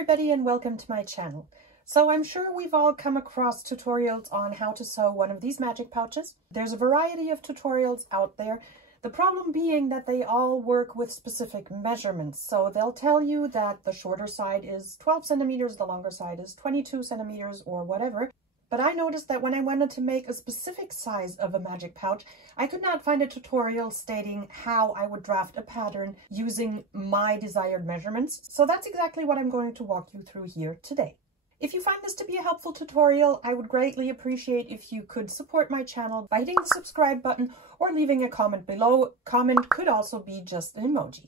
everybody and welcome to my channel. So I'm sure we've all come across tutorials on how to sew one of these magic pouches. There's a variety of tutorials out there. The problem being that they all work with specific measurements. So they'll tell you that the shorter side is 12 centimeters, the longer side is 22 centimeters or whatever. But I noticed that when I wanted to make a specific size of a magic pouch, I could not find a tutorial stating how I would draft a pattern using my desired measurements. So that's exactly what I'm going to walk you through here today. If you find this to be a helpful tutorial, I would greatly appreciate if you could support my channel by hitting the subscribe button or leaving a comment below. Comment could also be just an emoji.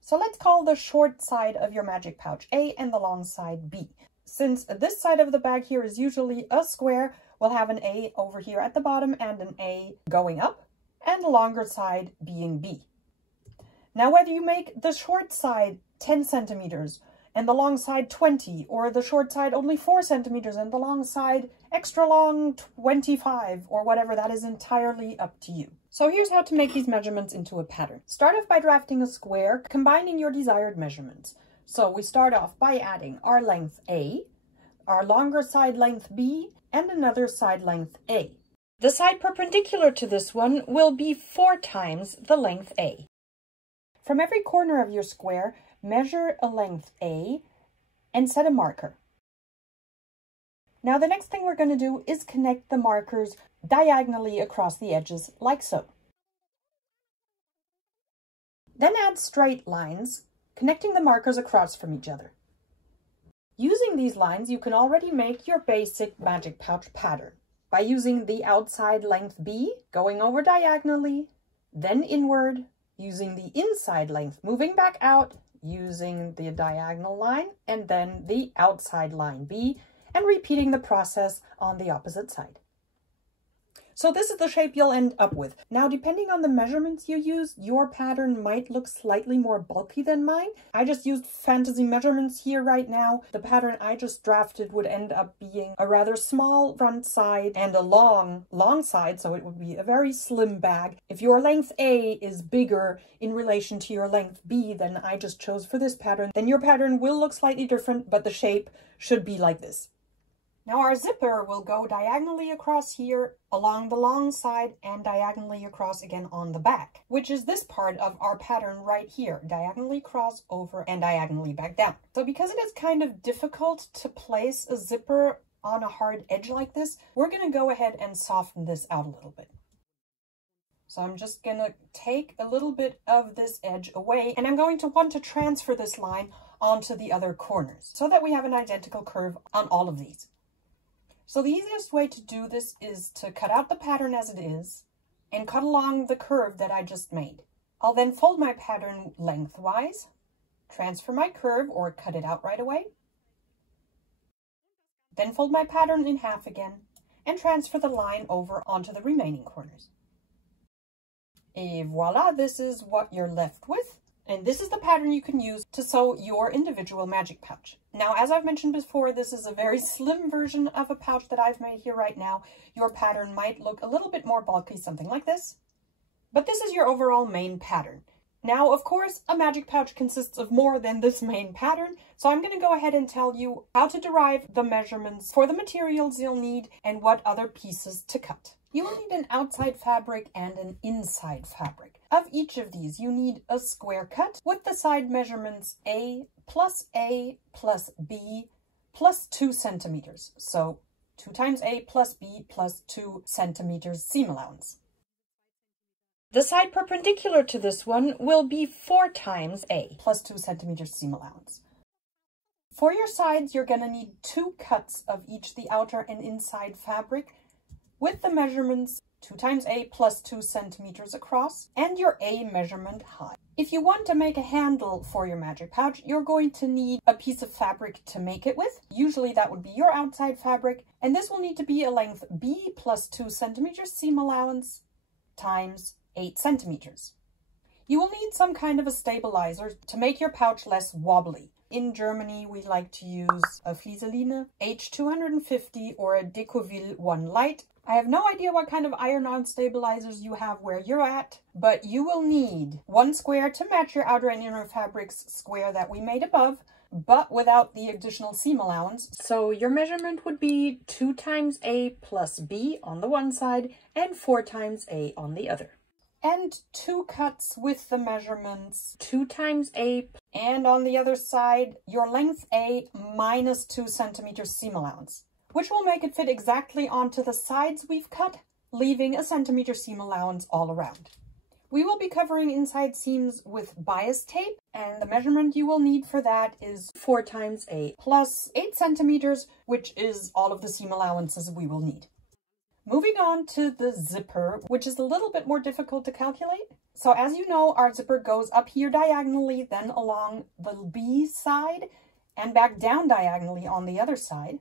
So let's call the short side of your magic pouch A and the long side B. Since this side of the bag here is usually a square, we'll have an A over here at the bottom and an A going up, and the longer side being B. Now, whether you make the short side 10 centimeters and the long side 20, or the short side only 4 centimeters and the long side extra long 25, or whatever, that is entirely up to you. So here's how to make these measurements into a pattern. Start off by drafting a square, combining your desired measurements. So we start off by adding our length A, our longer side length B, and another side length A. The side perpendicular to this one will be 4 times the length A. From every corner of your square, measure a length A and set a marker. Now the next thing we're going to do is connect the markers diagonally across the edges like so. Then add straight lines, connecting the markers across from each other. Using these lines, you can already make your basic magic pouch pattern by using the outside length B, going over diagonally, then inward, using the inside length, moving back out, using the diagonal line, and then the outside line B, and repeating the process on the opposite side. So this is the shape you'll end up with. Now, depending on the measurements you use, your pattern might look slightly more bulky than mine. I just used fantasy measurements here right now. The pattern I just drafted would end up being a rather small front side and a long side, so it would be a very slim bag. If your length A is bigger in relation to your length B than I just chose for this pattern, then your pattern will look slightly different, but the shape should be like this. Now our zipper will go diagonally across here along the long side and diagonally across again on the back, which is this part of our pattern right here, diagonally cross over and diagonally back down. So because it is kind of difficult to place a zipper on a hard edge like this, we're going to go ahead and soften this out a little bit. So I'm just going to take a little bit of this edge away, and I'm going to want to transfer this line onto the other corners so that we have an identical curve on all of these. So the easiest way to do this is to cut out the pattern as it is and cut along the curve that I just made. I'll then fold my pattern lengthwise, transfer my curve or cut it out right away, then fold my pattern in half again and transfer the line over onto the remaining corners. Et voila, this is what you're left with. And this is the pattern you can use to sew your individual magic pouch. Now, as I've mentioned before, this is a very slim version of a pouch that I've made here right now. Your pattern might look a little bit more bulky, something like this. But this is your overall main pattern. Now, of course, a magic pouch consists of more than this main pattern, so I'm going to go ahead and tell you how to derive the measurements for the materials you'll need and what other pieces to cut. You will need an outside fabric and an inside fabric. Of each of these, you need a square cut with the side measurements A plus B plus 2 centimeters. So 2 times A plus B plus 2 centimeters seam allowance. The side perpendicular to this one will be 4 times A plus 2 centimeters seam allowance. For your sides, you're going to need 2 cuts of each the outer and inside fabric with the measurements 2 times A plus 2 centimeters across and your A measurement high. If you want to make a handle for your magic pouch, you're going to need a piece of fabric to make it with. Usually that would be your outside fabric, and this will need to be a length B plus 2 centimeters seam allowance times 8 centimeters. You will need some kind of a stabilizer to make your pouch less wobbly. In Germany, we like to use a Flieseline H250 or a Decoville 1 Light. I have no idea what kind of iron-on stabilizers you have where you're at, but you will need 1 square to match your outer and inner fabric's square that we made above, but without the additional seam allowance. So your measurement would be 2 times A plus B on the one side and 4 times A on the other. And 2 cuts with the measurements 2 times A, and on the other side, your length A minus 2 centimeters seam allowance, which will make it fit exactly onto the sides we've cut, leaving a centimeter seam allowance all around. We will be covering inside seams with bias tape, and the measurement you will need for that is 4 times A plus 8 centimeters, which is all of the seam allowances we will need. Moving on to the zipper, which is a little bit more difficult to calculate. So as you know, our zipper goes up here diagonally, then along the B side, and back down diagonally on the other side.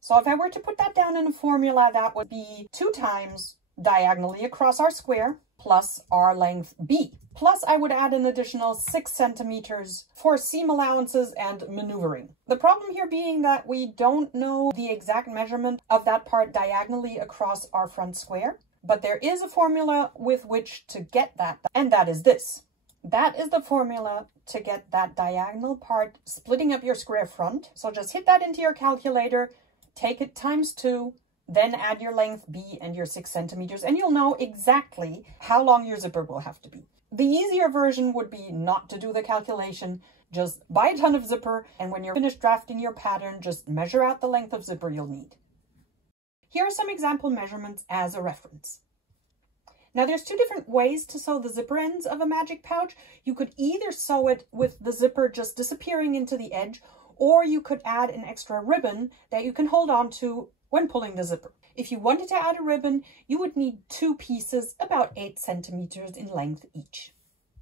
So if I were to put that down in a formula, that would be 2 times diagonally across our square plus our length B. Plus I would add an additional 6 centimeters for seam allowances and maneuvering. The problem here being that we don't know the exact measurement of that part diagonally across our front square, but there is a formula with which to get that, and that is this. That is the formula to get that diagonal part splitting up your square front. So just hit that into your calculator, take it times 2, then add your length B and your 6 centimeters, and you'll know exactly how long your zipper will have to be. The easier version would be not to do the calculation, just buy a ton of zipper, and when you're finished drafting your pattern, just measure out the length of zipper you'll need. Here are some example measurements as a reference. Now there's 2 different ways to sew the zipper ends of a magic pouch. You could either sew it with the zipper just disappearing into the edge, or you could add an extra ribbon that you can hold on to when pulling the zipper. If you wanted to add a ribbon, you would need 2 pieces about 8 centimeters in length each.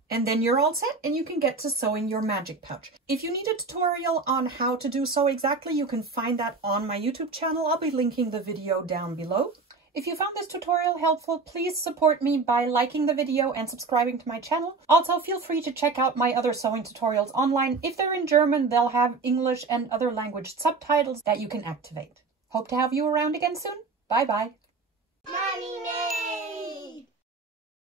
And then you're all set and you can get to sewing your magic pouch. If you need a tutorial on how to do so exactly, you can find that on my YouTube channel. I'll be linking the video down below. If you found this tutorial helpful, please support me by liking the video and subscribing to my channel. Also, feel free to check out my other sewing tutorials online. If they're in German, they'll have English and other language subtitles that you can activate. Hope to have you around again soon. Bye-bye.